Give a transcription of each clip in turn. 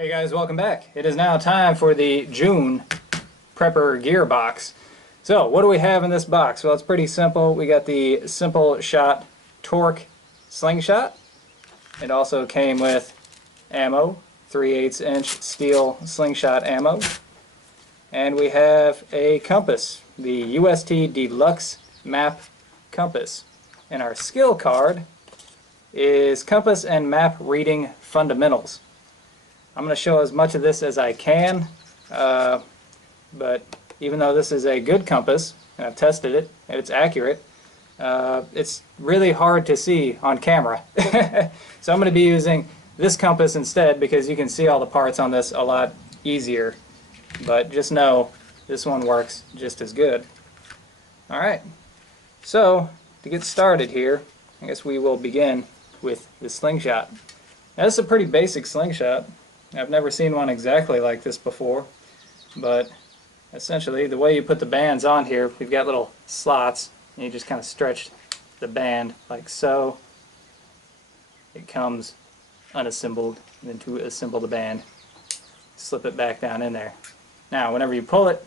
Hey guys, welcome back. It is now time for the June Prepper Gear Box. So, what do we have in this box? Well, it's pretty simple. We got the Simple Shot Torque Slingshot. It also came with ammo, 3/8 inch steel slingshot ammo. And we have a compass, the UST Deluxe Map Compass. And our skill card is Compass and Map Reading Fundamentals. I'm going to show as much of this as I can, but even though this is a good compass, and I've tested it, and it's accurate, it's really hard to see on camera. So I'm going to be using this compass instead because you can see all the parts on this a lot easier. But just know, this one works just as good. Alright, so to get started here, I guess we will begin with the slingshot. Now this is a pretty basic slingshot. I've never seen one exactly like this before, but essentially the way you put the bands on here, we've got little slots, and you just kind of stretch the band like so. It comes unassembled, and then to assemble the band, slip it back down in there. Now, whenever you pull it,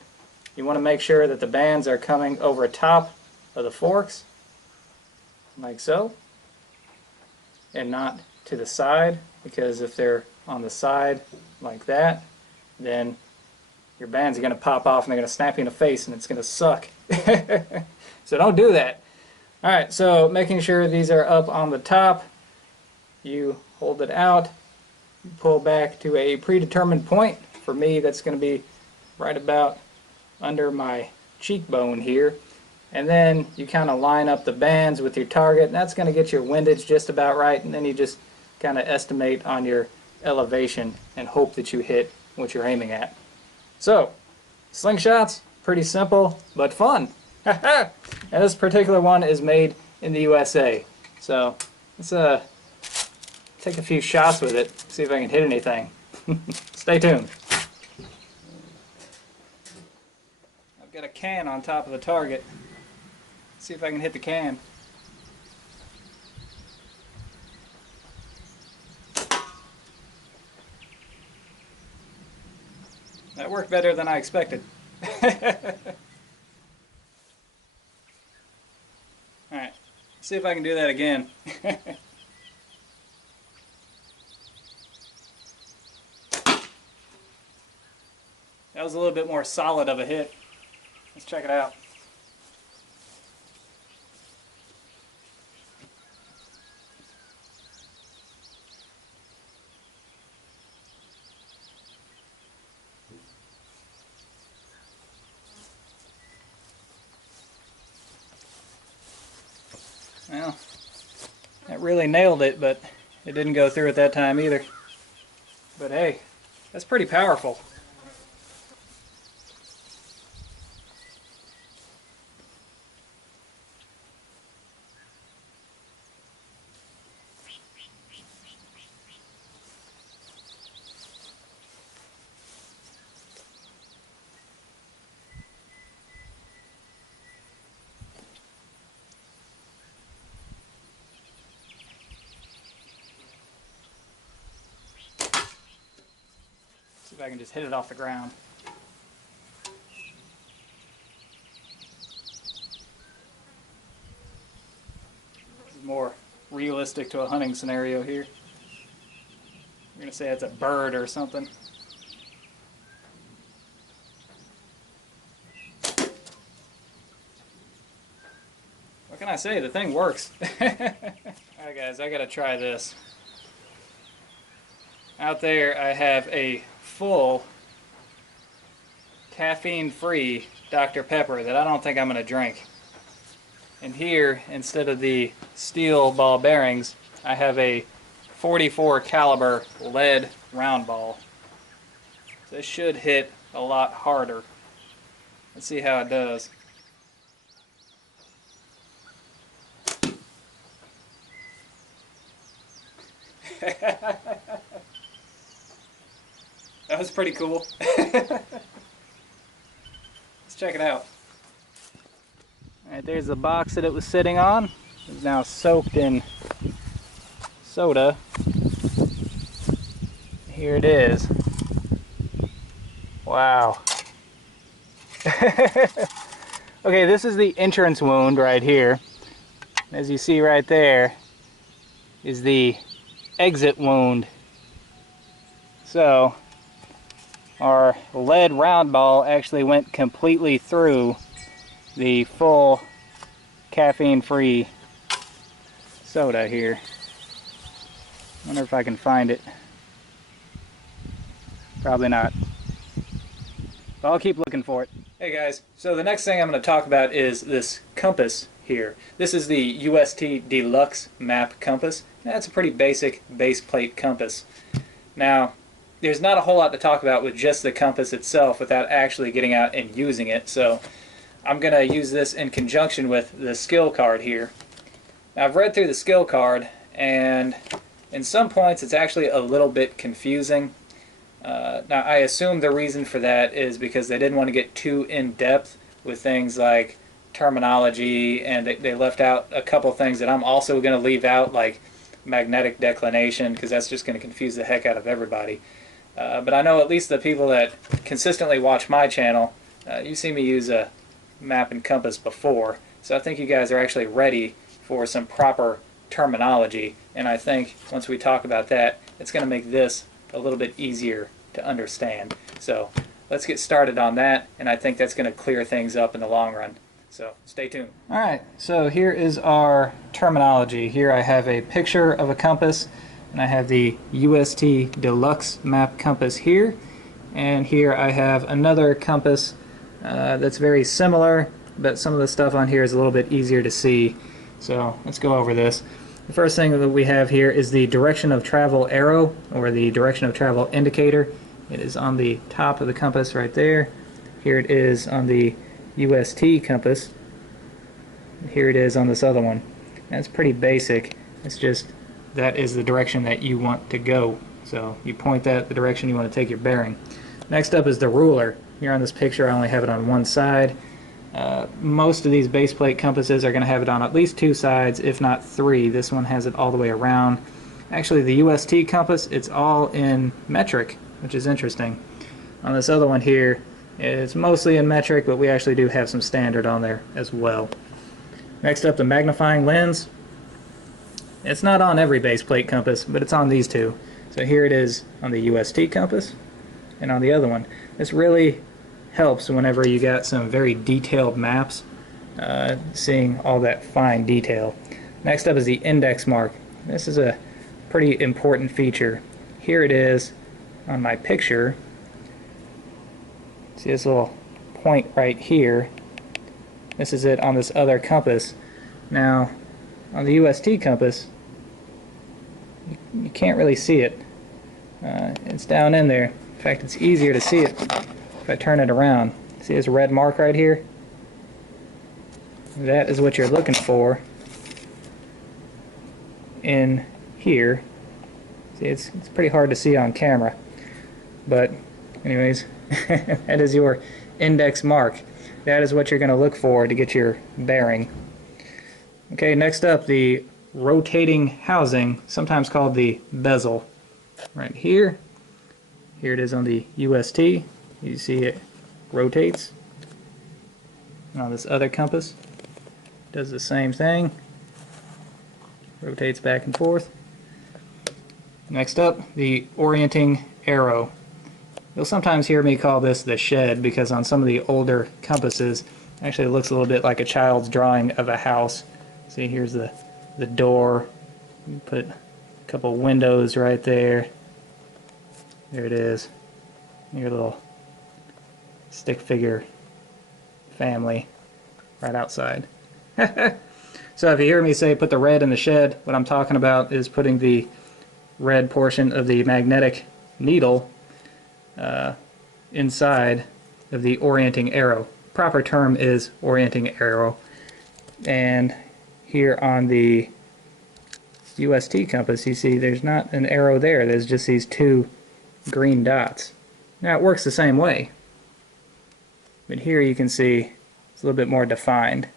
you want to make sure that the bands are coming over top of the forks, like so, and not to the side, because if they're on the side like that, then your bands are going to pop off and they're going to snap you in the face and it's going to suck. So don't do that. Alright, so making sure these are up on the top, you hold it out, you pull back to a predetermined point. For me, that's going to be right about under my cheekbone here. And then you kind of line up the bands with your target, and that's going to get your windage just about right, and then you just kind of estimate on your elevation and hope that you hit what you're aiming at. So, slingshots, pretty simple but fun. And this particular one is made in the USA. So, let's take a few shots with it, see if I can hit anything. Stay tuned. I've got a can on top of the target. See if I can hit the can. That worked better than I expected. Alright, see if I can do that again. That was a little bit more solid of a hit. Let's check it out. Well, that really nailed it, but it didn't go through at that time either. But hey, that's pretty powerful. See if I can just hit it off the ground. This is more realistic to a hunting scenario here. We're going to say it's a bird or something. What can I say? The thing works. Alright guys, I gotta try this. Out there I have a full caffeine-free Dr. Pepper that I don't think I'm going to drink. And here, instead of the steel ball bearings, I have a 44 caliber lead round ball. So this should hit a lot harder. Let's see how it does. That was pretty cool. Let's check it out. Alright, there's the box that it was sitting on. It's now soaked in soda. here it is. Wow. Okay, this is the entrance wound right here. As you see right there is the exit wound. So our lead round ball actually went completely through the full caffeine-free soda here. Wonder if I can find it. Probably not. But I'll keep looking for it. Hey guys, so the next thing I'm going to talk about is this compass here. This is the UST Deluxe Map Compass. That's a pretty basic base plate compass. Now, there's not a whole lot to talk about with just the compass itself without actually getting out and using it, so I'm going to use this in conjunction with the skill card here. Now, I've read through the skill card, and in some points it's actually a little bit confusing. Now, I assume the reason for that is because they didn't want to get too in-depth with things like terminology, and they left out a couple things that I'm also going to leave out, like magnetic declination, because that's just going to confuse the heck out of everybody. But I know at least the people that consistently watch my channel, you see me use a map and compass before, so I think you guys are actually ready for some proper terminology, and I think once we talk about that, it's going to make this a little bit easier to understand. So let's get started on that, and I think that's going to clear things up in the long run. So stay tuned. Alright, so here is our terminology. Here I have a picture of a compass, and I have the UST Deluxe Map Compass here, and here I have another compass that's very similar, but some of the stuff on here is a little bit easier to see. So let's go over this. The first thing that we have here is the direction of travel arrow, or the direction of travel indicator. It is on the top of the compass right there. Here it is on the UST compass. Here it is on this other one. That's pretty basic. It's just that is the direction that you want to go. So you point that the direction you want to take your bearing. Next up is the ruler. Here on this picture I only have it on one side. Most of these base plate compasses are going to have it on at least two sides, if not three. This one has it all the way around. Actually, the UST compass, it's all in metric, which is interesting. On this other one here, it's mostly in metric, but we actually do have some standard on there as well. Next up, the magnifying lens. It's not on every base plate compass, but it's on these two. So here it is on the UST compass and on the other one. This really helps whenever you got some very detailed maps, seeing all that fine detail. Next up is the index mark. This is a pretty important feature. Here it is on my picture. See this little point right here? This is it on this other compass. Now, on the UST compass, you can't really see it. It's down in there. In fact, it's easier to see it if I turn it around. See this red mark right here? That is what you're looking for in here. See, it's pretty hard to see on camera. But anyways, that is your index mark. That is what you're going to look for to get your bearing. Okay, next up, the rotating housing, sometimes called the bezel. Right here. Here it is on the UST. You see it rotates. And on this other compass, does the same thing. Rotates back and forth. Next up, the orienting arrow. You'll sometimes hear me call this the shed, because on some of the older compasses, actually it looks a little bit like a child's drawing of a house. See, here's the door. You put a couple windows right there. There it is. Your little stick figure family right outside. So if you hear me say put the red in the shed, what I'm talking about is putting the red portion of the magnetic needle inside of the orienting arrow. Proper term is orienting arrow. And here on the UST compass, you see there's not an arrow there. There's just these two green dots. Now it works the same way, but here you can see it's a little bit more defined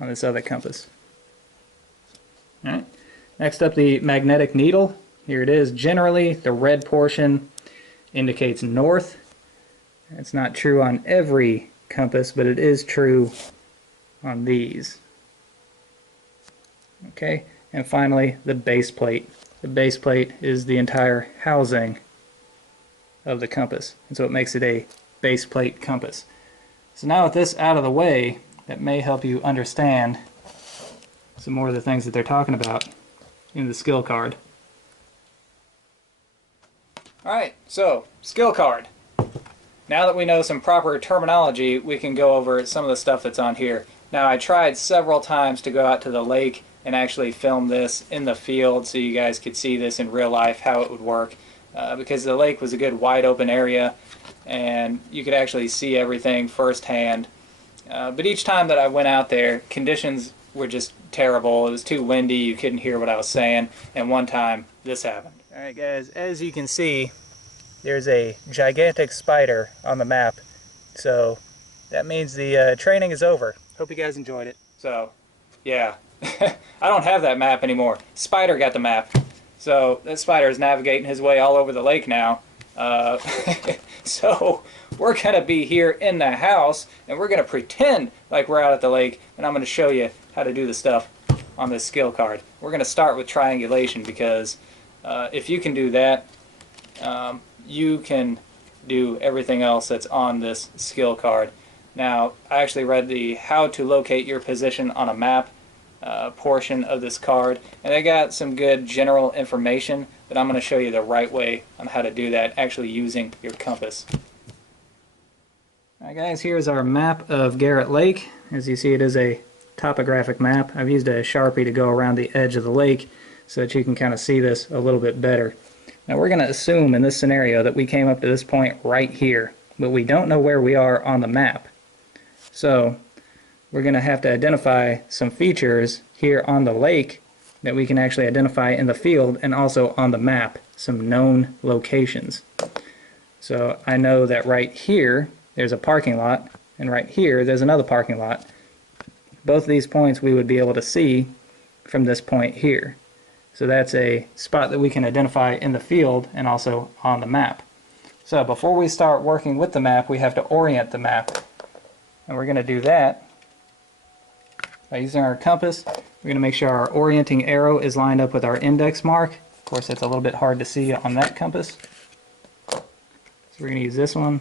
on this other compass. Alright. Next up, the magnetic needle. Here it is. Generally, the red portion indicates north. It's not true on every compass, but it is true on these. Okay, and finally, the base plate. The base plate is the entire housing of the compass, and so it makes it a base plate compass. So now with this out of the way, that may help you understand some more of the things that they're talking about in the skill card. Alright, so skill card. Now that we know some proper terminology, we can go over some of the stuff that's on here. Now I tried several times to go out to the lake and actually film this in the field so you guys could see this in real life, how it would work. Because the lake was a good wide open area and you could actually see everything firsthand. But each time that I went out there, conditions were just terrible. It was too windy, you couldn't hear what I was saying, and one time this happened. Alright guys, as you can see, there's a gigantic spider on the map, so that means the training is over. Hope you guys enjoyed it. So, yeah, I don't have that map anymore. Spider got the map. So that spider is navigating his way all over the lake now. So we're going to be here in the house, and we're going to pretend like we're out at the lake, and I'm going to show you how to do the stuff on this skill card. We're going to start with triangulation because if you can do that, you can do everything else that's on this skill card. Now, I actually read the how to locate your position on a map portion of this card, and they got some good general information, but I'm going to show you the right way on how to do that actually using your compass. Alright guys, here's our map of Garrett Lake. As you see, it is a topographic map. I've used a Sharpie to go around the edge of the lake so that you can kind of see this a little bit better. Now we're going to assume in this scenario that we came up to this point right here, but we don't know where we are on the map. So we're going to have to identify some features here on the lake that we can actually identify in the field and also on the map, some known locations. So I know that right here there's a parking lot, and right here there's another parking lot. Both of these points we would be able to see from this point here. So that's a spot that we can identify in the field and also on the map. So before we start working with the map, we have to orient the map. And we're going to do that by using our compass. We're going to make sure our orienting arrow is lined up with our index mark. Of course, that's a little bit hard to see on that compass. So we're going to use this one.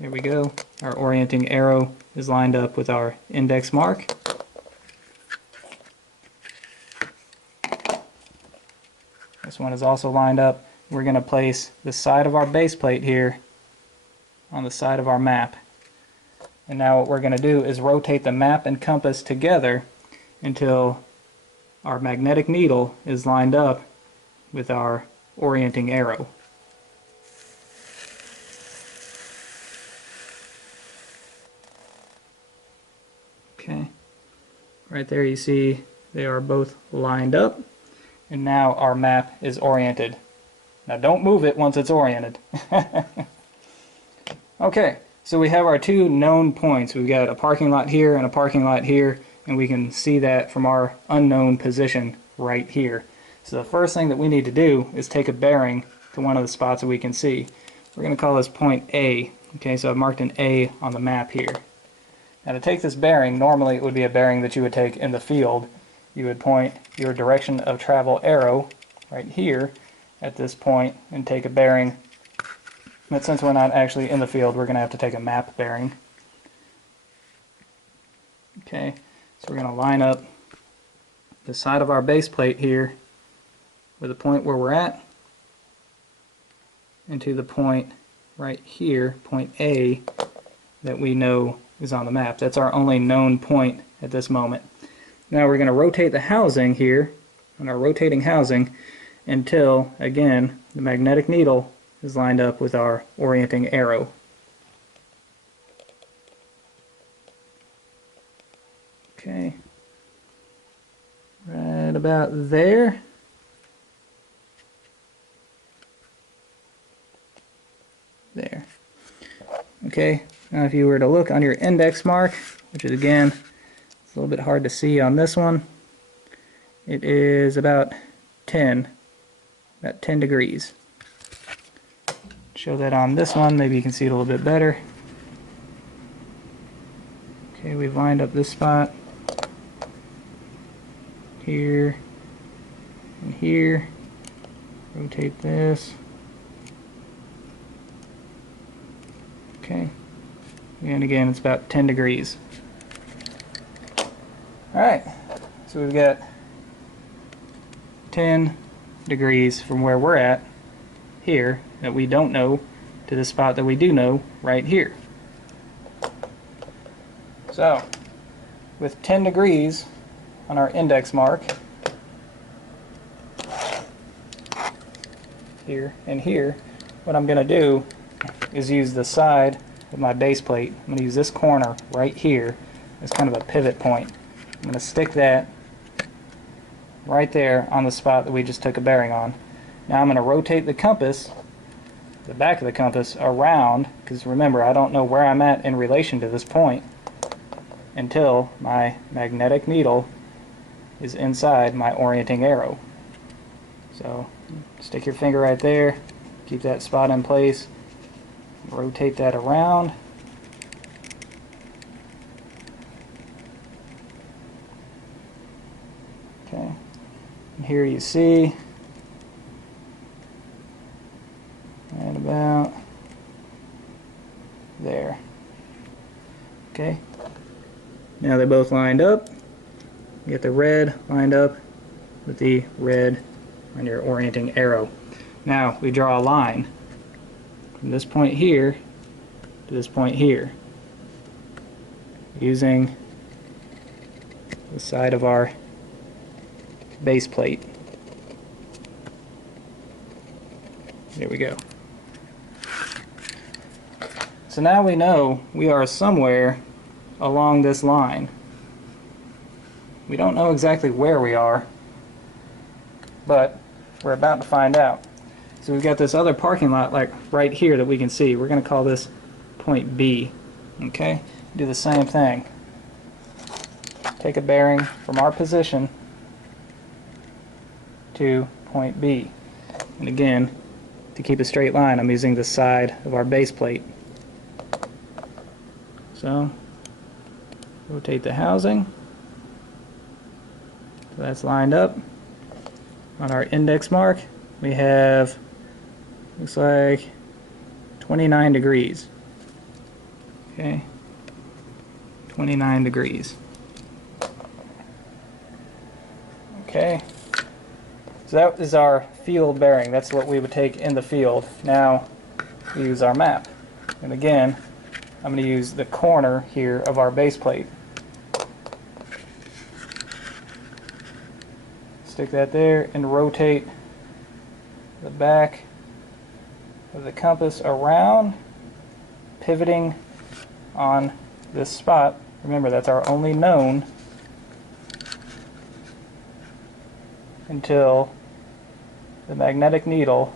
There we go. Our orienting arrow is lined up with our index mark. This one is also lined up. We're going to place the side of our base plate here on the side of our map. And now what we're going to do is rotate the map and compass together until our magnetic needle is lined up with our orienting arrow. Okay, right there you see they are both lined up, and now our map is oriented. Now don't move it once it's oriented. Okay, so we have our two known points. We've got a parking lot here and a parking lot here, and we can see that from our unknown position right here. So the first thing that we need to do is take a bearing to one of the spots that we can see. We're going to call this point A. Okay, so I've marked an A on the map here. Now to take this bearing, normally it would be a bearing that you would take in the field. You would point your direction of travel arrow right here at this point and take a bearing. But since we're not actually in the field, we're going to have to take a map bearing. Okay, so we're going to line up the side of our base plate here with the point where we're at into the point right here, point A, that we know is on the map. That's our only known point at this moment. Now we're going to rotate the housing here, on our rotating housing, until, again, the magnetic needle is lined up with our orienting arrow. Okay, right about there. There. Okay, now if you were to look on your index mark, which is again, it's a little bit hard to see on this one, it is about 10, about 10 degrees. Show that on this one, maybe you can see it a little bit better. Okay, we've lined up this spot, here, and here. Rotate this. Okay, and again it's about 10 degrees. Alright, so we've got 10 degrees from where we're at here that we don't know to the spot that we do know right here. So with 10 degrees on our index mark here and here, what I'm going to do is use the side of my base plate. I'm going to use this corner right here as kind of a pivot point. I'm going to stick that right there on the spot that we just took a bearing on. Now I'm going to rotate the compass, the back of the compass, around, because remember, I don't know where I'm at in relation to this point until my magnetic needle is inside my orienting arrow. So stick your finger right there, keep that spot in place, rotate that around. Okay, and here you see, and about there. Okay, now they're both lined up. You get the red lined up with the red on your orienting arrow. Now we draw a line from this point here to this point here using the side of our base plate. There we go. So now we know we are somewhere along this line. We don't know exactly where we are, but we're about to find out. So we've got this other parking lot like right here that we can see. We're going to call this point B. Okay? Do the same thing. Take a bearing from our position to point B. And again, to keep a straight line, I'm using the side of our base plate. So, rotate the housing. So that's lined up. On our index mark, we have, looks like 29 degrees. Okay, 29 degrees. Okay, so that is our field bearing. That's what we would take in the field. Now we use our map. And again, I'm going to use the corner here of our base plate. Stick that there and rotate the back of the compass around, pivoting on this spot. Remember, that's our only known until the magnetic needle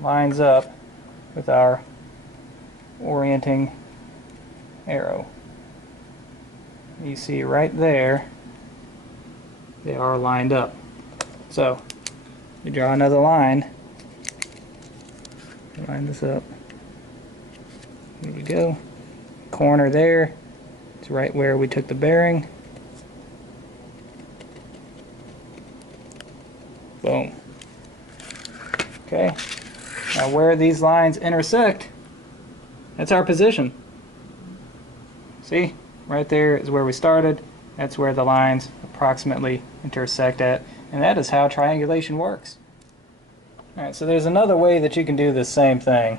lines up with our orienting arrow. You see right there, they are lined up. So, we draw another line, line this up. There we go. Corner there, it's right where we took the bearing. Boom. Okay, now where these lines intersect, that's our position. See? Right there is where we started. That's where the lines approximately intersect at. And that is how triangulation works. Alright, so there's another way that you can do the same thing.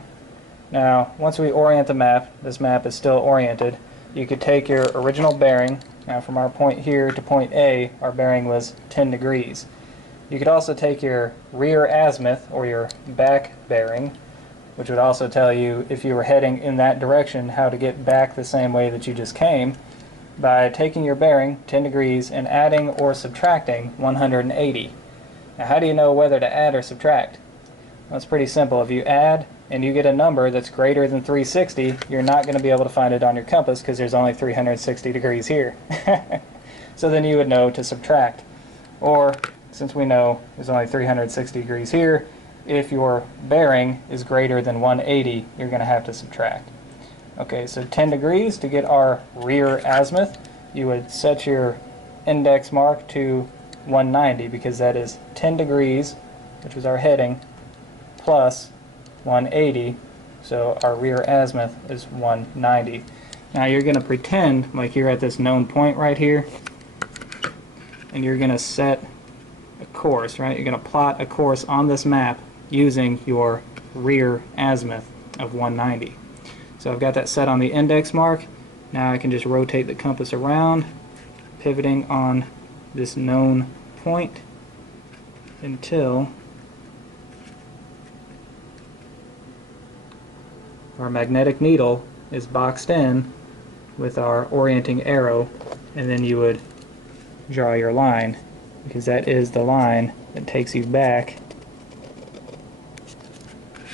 Now, once we orient the map, this map is still oriented, you could take your original bearing. Now from our point here to point A, our bearing was 10 degrees. You could also take your rear azimuth, or your back bearing, which would also tell you if you were heading in that direction how to get back the same way that you just came, by taking your bearing 10 degrees and adding or subtracting 180. Now how do you know whether to add or subtract? Well, it's pretty simple. If you add and you get a number that's greater than 360, you're not going to be able to find it on your compass because there's only 360 degrees here. So then you would know to subtract. Or, since we know there's only 360 degrees here, if your bearing is greater than 180, you're going to have to subtract. Okay, so 10 degrees to get our rear azimuth, you would set your index mark to 190 because that is 10 degrees, which is our heading, plus 180, so our rear azimuth is 190. Now you're going to pretend like you're at this known point right here, and you're going to set a course, right? You're going to plot a course on this map using your rear azimuth of 190. So I've got that set on the index mark. Now I can just rotate the compass around, pivoting on this known point until our magnetic needle is boxed in with our orienting arrow, and then you would draw your line, because that is the line that takes you back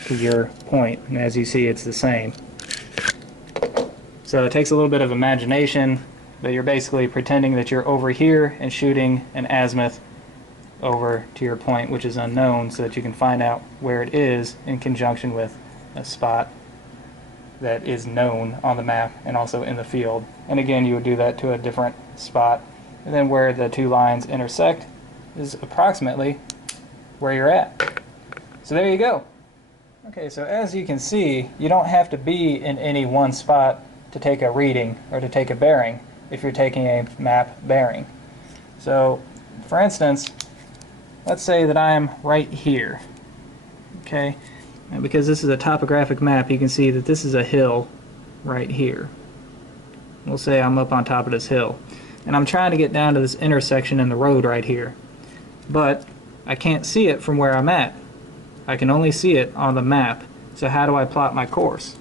to your point. And as you see, it's the same. So it takes a little bit of imagination, but you're basically pretending that you're over here and shooting an azimuth over to your point, which is unknown, so that you can find out where it is in conjunction with a spot that is known on the map and also in the field. And again, you would do that to a different spot. And then where the two lines intersect is approximately where you're at. So there you go. Okay, so as you can see, you don't have to be in any one spot to take a reading or to take a bearing if you're taking a map bearing. So, for instance, let's say that I'm right here. Okay, and because this is a topographic map, you can see that this is a hill right here. We'll say I'm up on top of this hill, and I'm trying to get down to this intersection in the road right here, but I can't see it from where I'm at. I can only see it on the map. So how do I plot my course?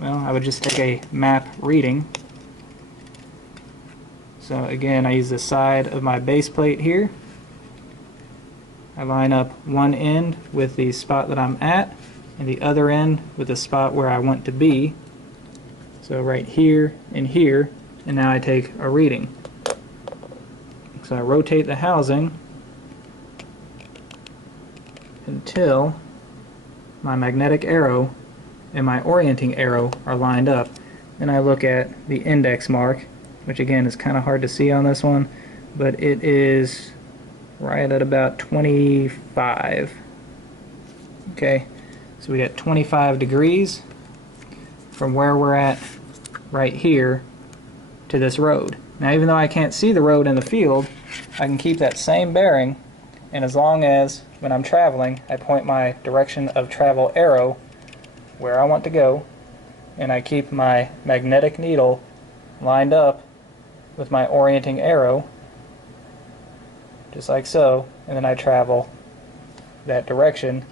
Well, I would just take a map reading. So again, I use the side of my base plate here. I line up one end with the spot that I'm at, and the other end with the spot where I want to be. So right here and here, and now I take a reading. So I rotate the housing until my magnetic arrow and my orienting arrow are lined up. Then I look at the index mark, which again is kind of hard to see on this one, but it is right at about 25. Okay, so we got 25 degrees from where we're at right here to this road. Now even though I can't see the road in the field, I can keep that same bearing, and as long as when I'm traveling I point my direction of travel arrow where I want to go, and I keep my magnetic needle lined up with my orienting arrow, just like so, and then I travel that direction,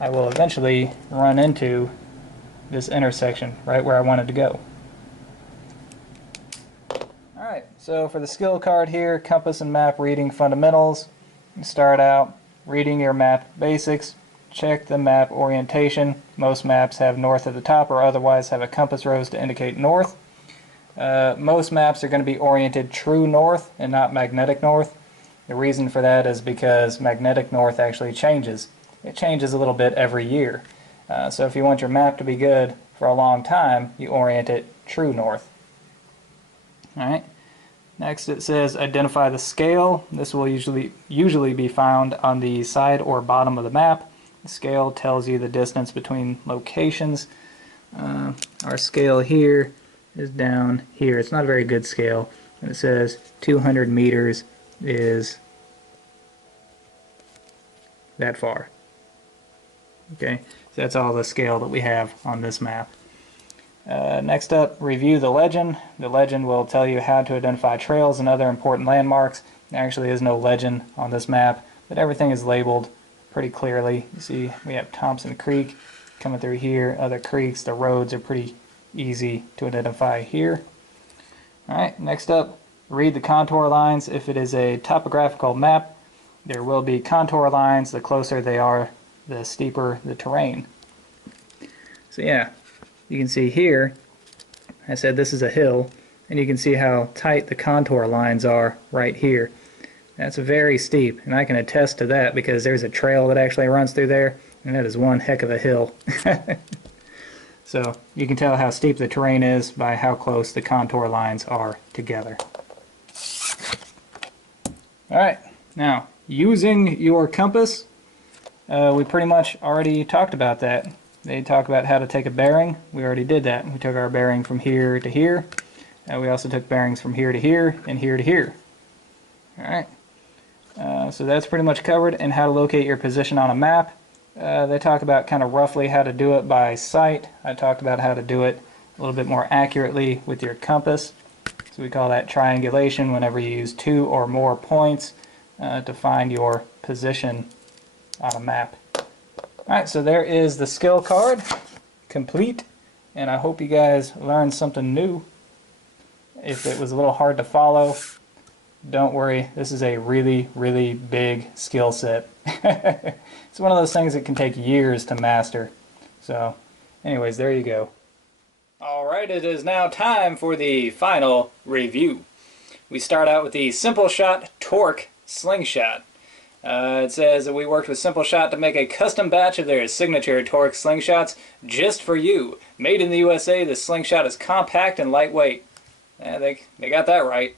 I will eventually run into this intersection right where I wanted to go. Alright, so for the skill card here, compass and map reading fundamentals, you start out reading your map basics. Check the map orientation. Most maps have north at the top or otherwise have a compass rose to indicate north. Most maps are going to be oriented true north and not magnetic north. The reason for that is because magnetic north actually changes. It changes a little bit every year. So if you want your map to be good for a long time, you orient it true north. Alright. Next it says identify the scale. This will usually be found on the side or bottom of the map. The scale tells you the distance between locations. Our scale here is down here. It's not a very good scale. And it says 200 meters is that far. Okay, so that's all the scale that we have on this map. Next up, review the legend. The legend will tell you how to identify trails and other important landmarks. There actually is no legend on this map, but everything is labeled pretty clearly. You see we have Thompson Creek coming through here, other creeks. The roads are pretty easy to identify here. Alright, next up, read the contour lines. If it is a topographical map, there will be contour lines. The closer they are, the steeper the terrain. So yeah, you can see here, I said this is a hill, and you can see how tight the contour lines are right here. That's very steep, and I can attest to that because there's a trail that actually runs through there, and that is one heck of a hill. So you can tell how steep the terrain is by how close the contour lines are together. Alright, now using your compass, we pretty much already talked about that. They talk about how to take a bearing. We already did that. We took our bearing from here to here. We also took bearings from here to here and here to here. Alright, so that's pretty much covered. And how to locate your position on a map. They talk about kind of roughly how to do it by sight. I talked about how to do it a little bit more accurately with your compass. So we call that triangulation whenever you use 2 or more points to find your position on a map. Alright, so there is the skill card, complete, and I hope you guys learned something new. If it was a little hard to follow, don't worry, this is a really, really big skill set. It's one of those things that can take years to master. So, anyways, there you go. Alright, it is now time for the final review. We start out with the Slingshot Torque Slingshot. It says that we worked with Slingshot to make a custom batch of their signature torque slingshots just for you. Made in the USA, the slingshot is compact and lightweight. Yeah, they got that right.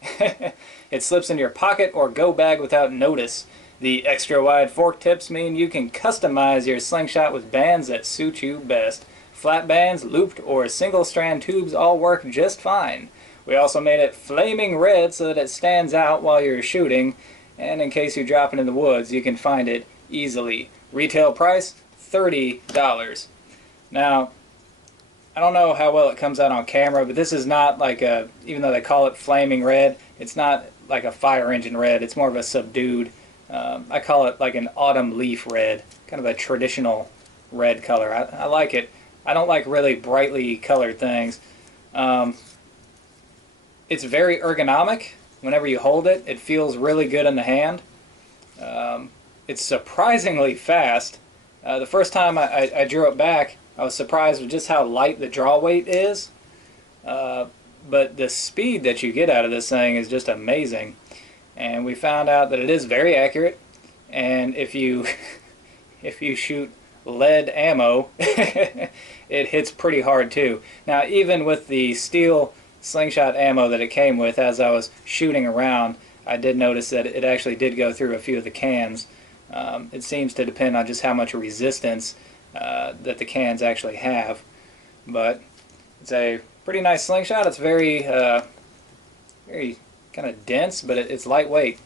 It slips in your pocket or go bag without notice. The extra wide fork tips mean you can customize your slingshot with bands that suit you best. Flat bands, looped, or single strand tubes all work just fine. We also made it flaming red so that it stands out while you're shooting, and in case you drop it in the woods, you can find it easily. Retail price, $30. Now, I don't know how well it comes out on camera, but this is not like a, even though they call it flaming red, it's not like a fire engine red. It's more of a subdued, I call it like an autumn leaf red, kind of a traditional red color. I like it. I don't like really brightly colored things. It's very ergonomic. Whenever you hold it, it feels really good in the hand. It's surprisingly fast. The first time I drew it back, I was surprised with just how light the draw weight is. But the speed that you get out of this thing is just amazing. And we found out that it is very accurate. And if you if you shoot lead ammo, it hits pretty hard too. Now, even with the steel slingshot ammo that it came with, as I was shooting around, I did notice that it actually did go through a few of the cans. It seems to depend on just how much resistance that the cans actually have. But it's a pretty nice slingshot. It's very very kind of dense, but it's lightweight.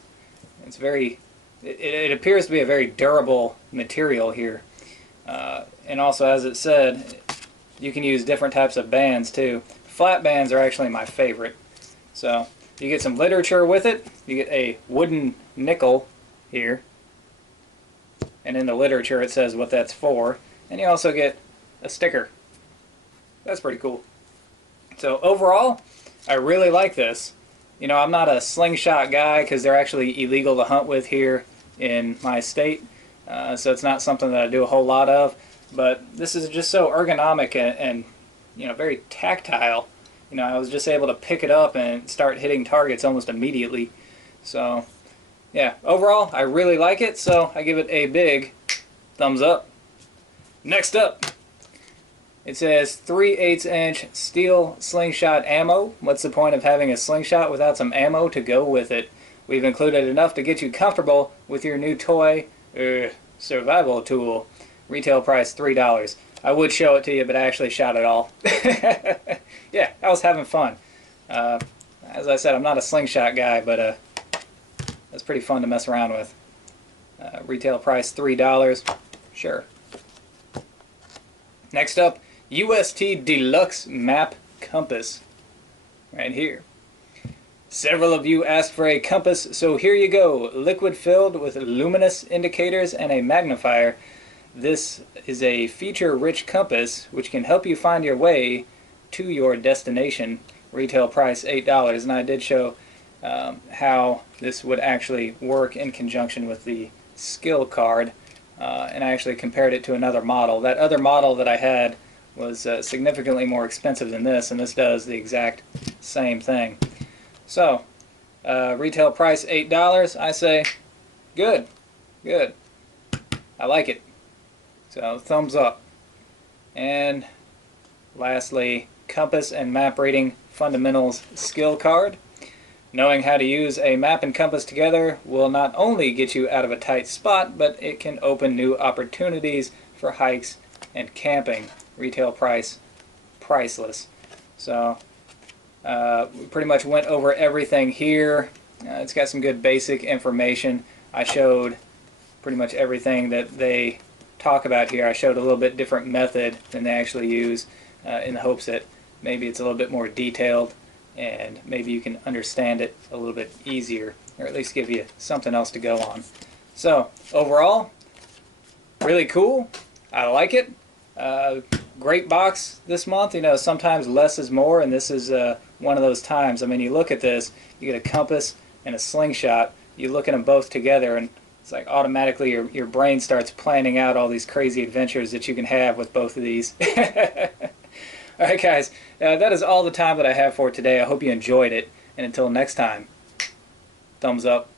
It's very, it appears to be a very durable material here. And also, as it said, you can use different types of bands too. Flat bands are actually my favorite. So you get some literature with it. You get a wooden nickel here, and in the literature it says what that's for. And you also get a sticker. That's pretty cool. So overall, I really like this. You know, I'm not a slingshot guy because they're actually illegal to hunt with here in my state. So it's not something that I do a whole lot of. But this is just so ergonomic and you know, very tactile. You know, I was just able to pick it up and start hitting targets almost immediately. So, yeah, overall, I really like it, so I give it a big thumbs up. Next up, it says 3/8" steel slingshot ammo. What's the point of having a slingshot without some ammo to go with it? We've included enough to get you comfortable with your new toy survival tool. Retail price $3. I would show it to you, but I actually shot it all. Yeah, I was having fun. As I said, I'm not a slingshot guy, but that's pretty fun to mess around with. Retail price $3. Sure. Next up, UST Deluxe Map Compass. Right here. Several of you asked for a compass, so here you go. Liquid filled with luminous indicators and a magnifier. This is a feature-rich compass which can help you find your way to your destination. Retail price $8, and I did show how this would actually work in conjunction with the skill card, and I actually compared it to another model. That other model that I had was significantly more expensive than this, and this does the exact same thing. So, retail price $8. I say, good, good. I like it. So, thumbs up. And lastly, compass and map reading fundamentals skill card. Knowing how to use a map and compass together will not only get you out of a tight spot, but it can open new opportunities for hikes and camping. Retail price, priceless. So we pretty much went over everything here. It's got some good basic information. I showed pretty much everything that they talk about here. I showed a little bit different method than they actually use in the hopes that maybe it's a little bit more detailed and maybe you can understand it a little bit easier, or at least give you something else to go on. So overall, really cool. I like it. Great box this month. You know, sometimes less is more, and this is one of those times. I mean, you look at this, you get a compass and a slingshot, you look at them both together, and it's like automatically your brain starts planning out all these crazy adventures that you can have with both of these. Alright guys, that is all the time that I have for today. I hope you enjoyed it, and until next time, thumbs up.